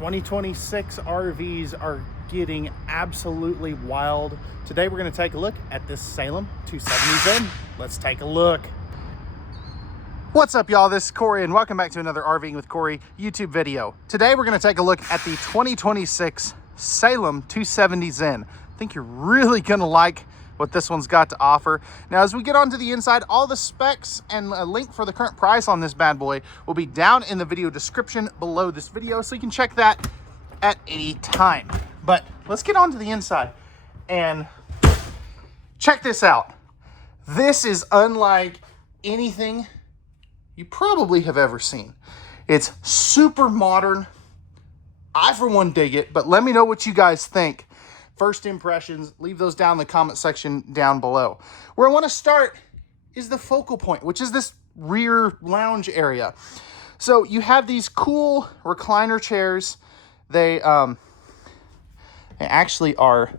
2026 RVs are getting absolutely wild. Today we're going to take a look at this Salem 270ZEN. Let's take a look. What's up, y'all? This is Cory and welcome back to another RVing with Cory YouTube video. Today we're going to take a look at the 2026 Salem 270ZEN. I think you're really going to like what this one's got to offer. Now, as we get onto the inside, all the specs and a link for the current price on this bad boy will be down in the video description below this video, so you can check that at any time. But let's get onto the inside and check this out. This is unlike anything you probably have ever seen. It's super modern. I, for one, dig it, but let me know what you guys think. First impressions, leave those down in the comment section down below. Where I want to start is the focal point, which is this rear lounge area. So you have these cool recliner chairs. They actually are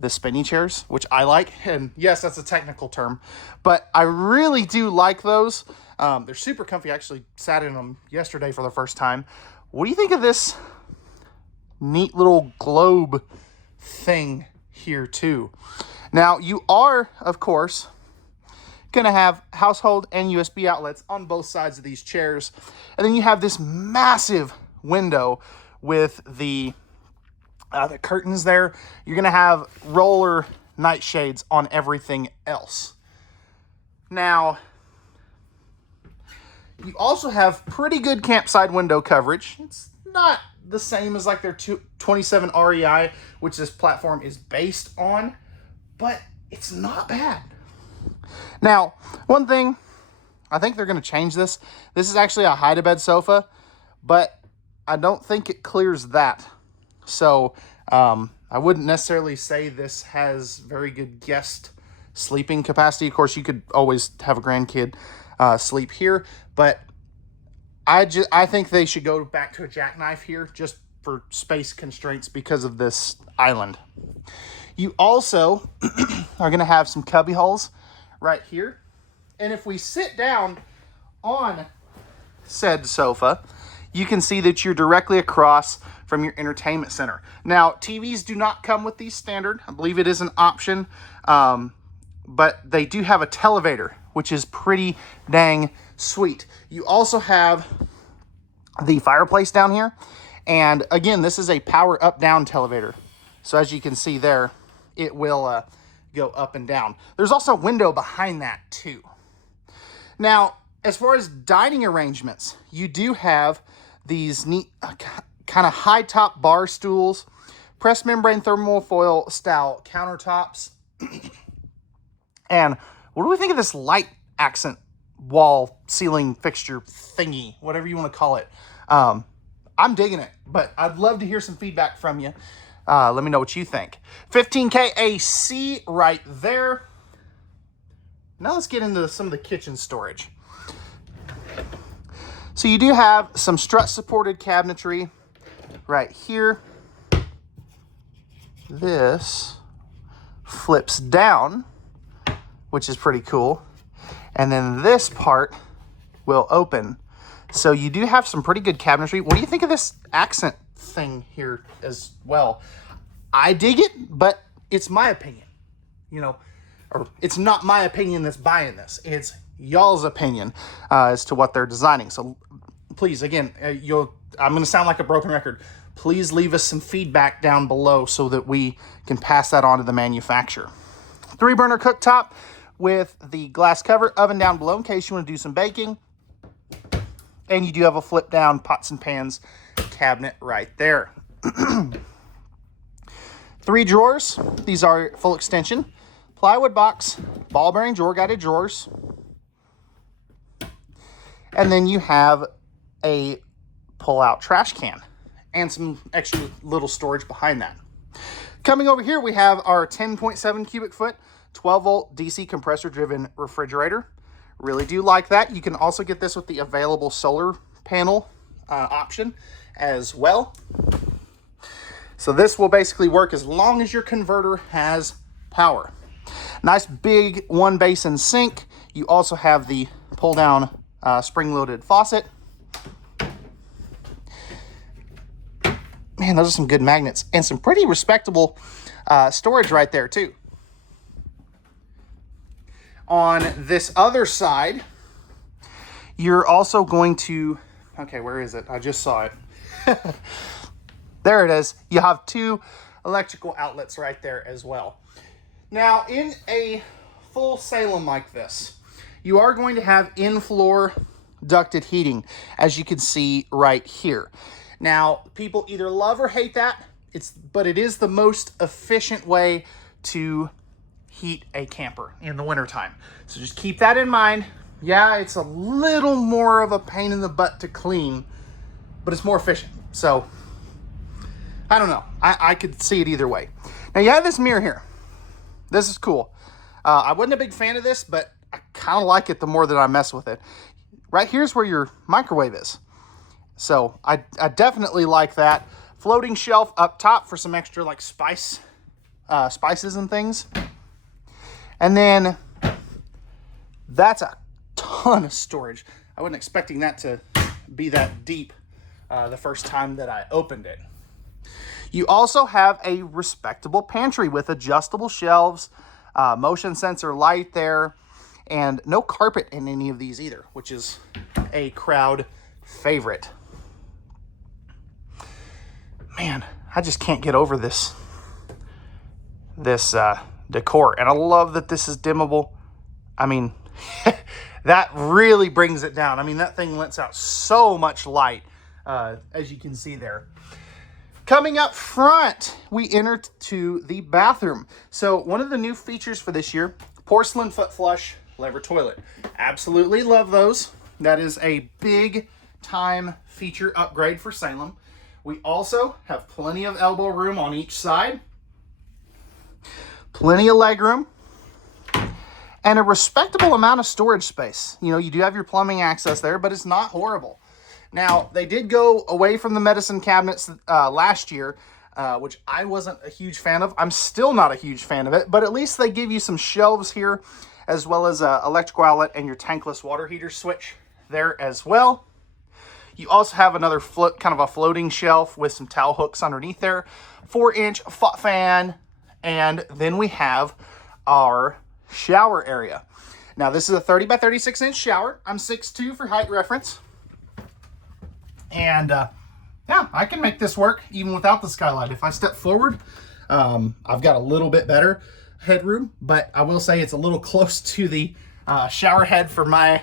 the spinny chairs, which I like. And yes, that's a technical term, but I really do like those. They're super comfy. I actually sat in them yesterday for the first time. What do you think of this neat little globe thing here too? Now, you are, of course, going to have household and USB outlets on both sides of these chairs. And then you have this massive window with the curtains there. You're going to have roller nightshades on everything else. Now, you also have pretty good campside window coverage. It's not the same as like their 27 REI, which this platform is based on, but it's not bad. Now, one thing, I think they're going to change this. This is actually a hide-a-bed sofa, but I don't think it clears that. So I wouldn't necessarily say this has very good guest sleeping capacity. Of course, you could always have a grandkid sleep here, but I think they should go back to a jackknife here just for space constraints because of this island. You also are going to have some cubby holes right here. And if we sit down on said sofa, you can see that you're directly across from your entertainment center. Now, TVs do not come with these standard. I believe it is an option, but they do have a televator, which is pretty dang sweet. You also have the fireplace down here. And again, this is a power up down televator. So as you can see there, it will go up and down. There's also a window behind that too. Now, as far as dining arrangements, you do have these neat kind of high top bar stools, pressed membrane thermal foil style countertops. And what do we think of this light accent wall ceiling fixture thingy, whatever you want to call it? I'm digging it, but I'd love to hear some feedback from you. Let me know what you think. 15K AC right there. Now let's get into some of the kitchen storage. So you do have some strut supported cabinetry right here. This flips down, which is pretty cool. And then this part will open. So you do have some pretty good cabinetry. What do you think of this accent thing here as well? I dig it, but it's my opinion, you know, or it's not my opinion that's buying this. It's y'all's opinion as to what they're designing. So please, again, I'm going to sound like a broken record. Please leave us some feedback down below so that we can pass that on to the manufacturer. 3-burner cooktop with the glass cover, oven down below in case you want to do some baking. And you do have a flip down pots and pans cabinet right there. 3 drawers. These are full extension. Plywood box, ball bearing drawer guided drawers. And then you have a pull out trash can and some extra little storage behind that. Coming over here, we have our 10.7 cubic foot, 12 volt DC compressor driven refrigerator. Really do like that. You can also get this with the available solar panel option as well. So this will basically work as long as your converter has power. Nice big 1 basin sink. You also have the pull down spring loaded faucet. Man, those are some good magnets and some pretty respectable storage right there too. On this other side, you're also going to, okay, where is it? I just saw it. There it is. You have 2 electrical outlets right there as well. Now, in a full Salem like this, you are going to have in-floor ducted heating, as you can see right here. Now, people either love or hate that, but it is the most efficient way to heat a camper in the wintertime. So just keep that in mind. Yeah, it's a little more of a pain in the butt to clean, but it's more efficient. So, I don't know. I could see it either way. Now, you have this mirror here. This is cool. I wasn't a big fan of this, but I kind of like it the more that I mess with it. Right here's where your microwave is. So, I definitely like that. Floating shelf up top for some extra, like, spices and things. And then, that's a ton of storage. I wasn't expecting that to be that deep the first time that I opened it. You also have a respectable pantry with adjustable shelves, motion sensor light there, and no carpet in any of these either, which is a crowd favorite. Man, I just can't get over this decor, and I love that this is dimmable. I mean, that really brings it down. I mean, that thing lets out so much light, as you can see there. Coming up front, we enter to the bathroom. So one of the new features for this year, porcelain foot flush lever toilet. Absolutely love those. That is a big time feature upgrade for Salem. We also have plenty of elbow room on each side, plenty of leg room, and a respectable amount of storage space. You know, you do have your plumbing access there, but it's not horrible. Now, they did go away from the medicine cabinets last year, which I wasn't a huge fan of. I'm still not a huge fan of it, but at least they give you some shelves here, as well as an electrical outlet and your tankless water heater switch there as well. You also have another kind of a floating shelf with some towel hooks underneath there, 4-inch fan, and then we have our shower area. Now, this is a 30 by 36 inch shower. I'm 6'2" for height reference. And yeah, I can make this work even without the skylight. If I step forward, I've got a little bit better headroom, but I will say it's a little close to the shower head for my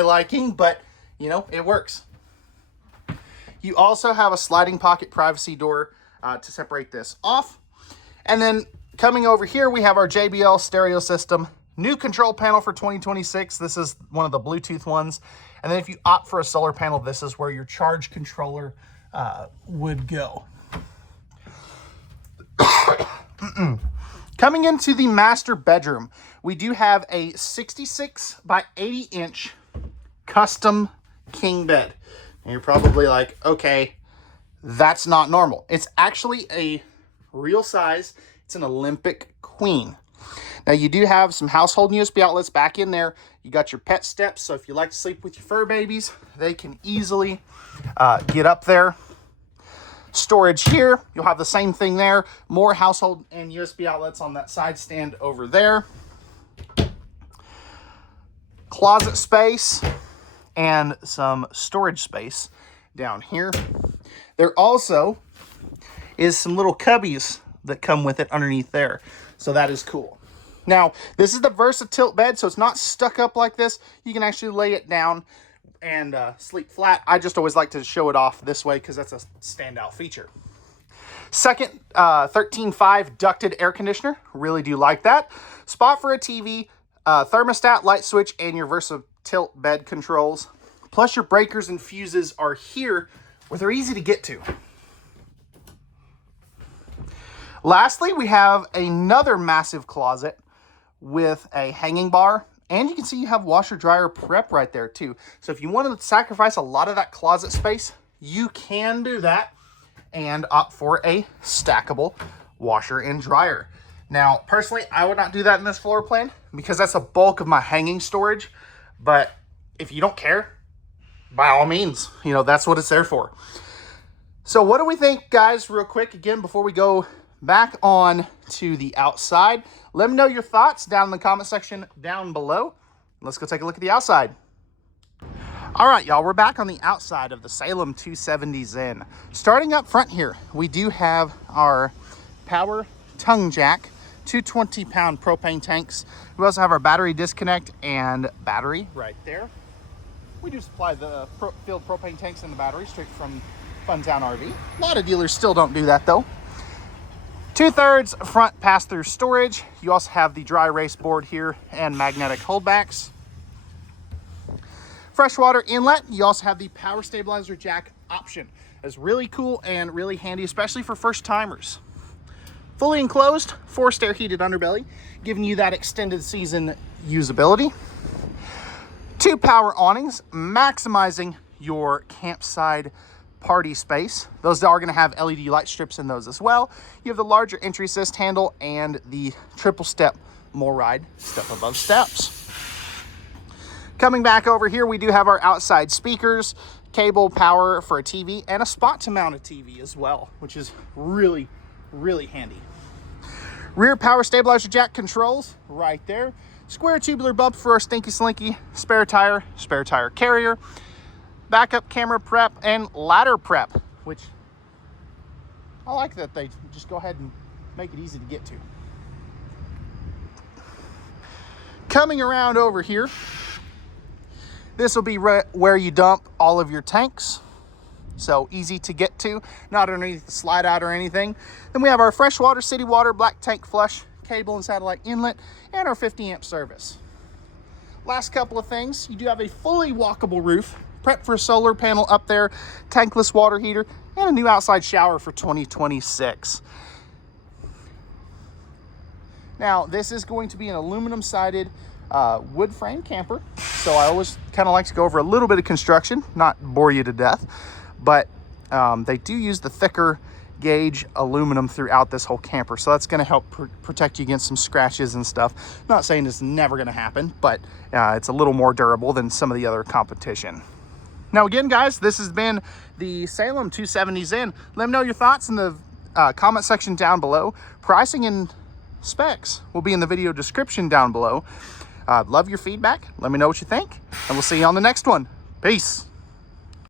liking, but you know, it works. You also have a sliding pocket privacy door to separate this off. And then coming over here, we have our JBL stereo system, new control panel for 2026. This is one of the Bluetooth ones. And then if you opt for a solar panel, this is where your charge controller would go. Coming into the master bedroom, we do have a 66 by 80 inch custom king bed. And you're probably like, okay, that's not normal. It's actually a real size. It's an Olympic queen. Now, you do have some household USB outlets back in there. You got your pet steps, so if you like to sleep with your fur babies, they can easily get up there. Storage here, you'll have the same thing there. More household and USB outlets on that side stand over there. Closet space and some storage space down here. There also is some little cubbies that come with it underneath there, so that is cool. Now, this is the Versa-Tilt bed, so it's not stuck up like this. You can actually lay it down and sleep flat. I just always like to show it off this way because that's a standout feature. Second, 13.5 ducted air conditioner. Really do like that. Spot for a TV, thermostat, light switch, and your Versa-Tilt bed controls. Plus your breakers and fuses are here where they're easy to get to. Lastly, we have another massive closet with a hanging bar, and you can see you have washer dryer prep right there too. So if you want to sacrifice a lot of that closet space, you can do that and opt for a stackable washer and dryer. Now, personally, I would not do that in this floor plan because that's a bulk of my hanging storage, but if you don't care, by all means, you know, that's what it's there for. So what do we think, guys, real quick, again, before we go back on to the outside? Let me know your thoughts down in the comment section down below. Let's go take a look at the outside. All right, y'all, we're back on the outside of the Salem 270ZEN. Starting up front here, we do have our power tongue jack, 220-pound propane tanks. We also have our battery disconnect and battery right there. We do supply the filled propane tanks and the battery straight from Funtown RV. A lot of dealers still don't do that though. 2/3 front pass-through storage. You also have the dry erase board here and magnetic holdbacks. Freshwater inlet. You also have the power stabilizer jack option. It's really cool and really handy, especially for first timers. Fully enclosed, forced air heated underbelly, giving you that extended season usability. 2 power awnings, maximizing your campsite party space. Those are going to have LED light strips in those as well. You have the larger entry assist handle and the triple step MORryde step above steps. Coming back over here, we do have our outside speakers, cable power for a TV, and a spot to mount a TV as well, which is really, really handy. Rear power stabilizer jack controls right there. Square tubular bump for our stinky slinky, spare tire carrier, backup camera prep, and ladder prep, which I like that they just go ahead and make it easy to get to. Coming around over here, this will be where you dump all of your tanks. So easy to get to, not underneath the slide out or anything. Then we have our freshwater, city water, black tank flush, cable and satellite inlet, and our 50 amp service. Last couple of things, you do have a fully walkable roof, prep for a solar panel up there, tankless water heater, and a new outside shower for 2026. Now, this is going to be an aluminum sided wood frame camper. So I always kind of like to go over a little bit of construction, not bore you to death, but they do use the thicker gauge aluminum throughout this whole camper. So that's going to help protect you against some scratches and stuff. Not saying it's never going to happen, but it's a little more durable than some of the other competition. Now again, guys, this has been the Salem 270ZEN. Let me know your thoughts in the comment section down below. Pricing and specs will be in the video description down below. Love your feedback. Let me know what you think, and we'll see you on the next one. Peace.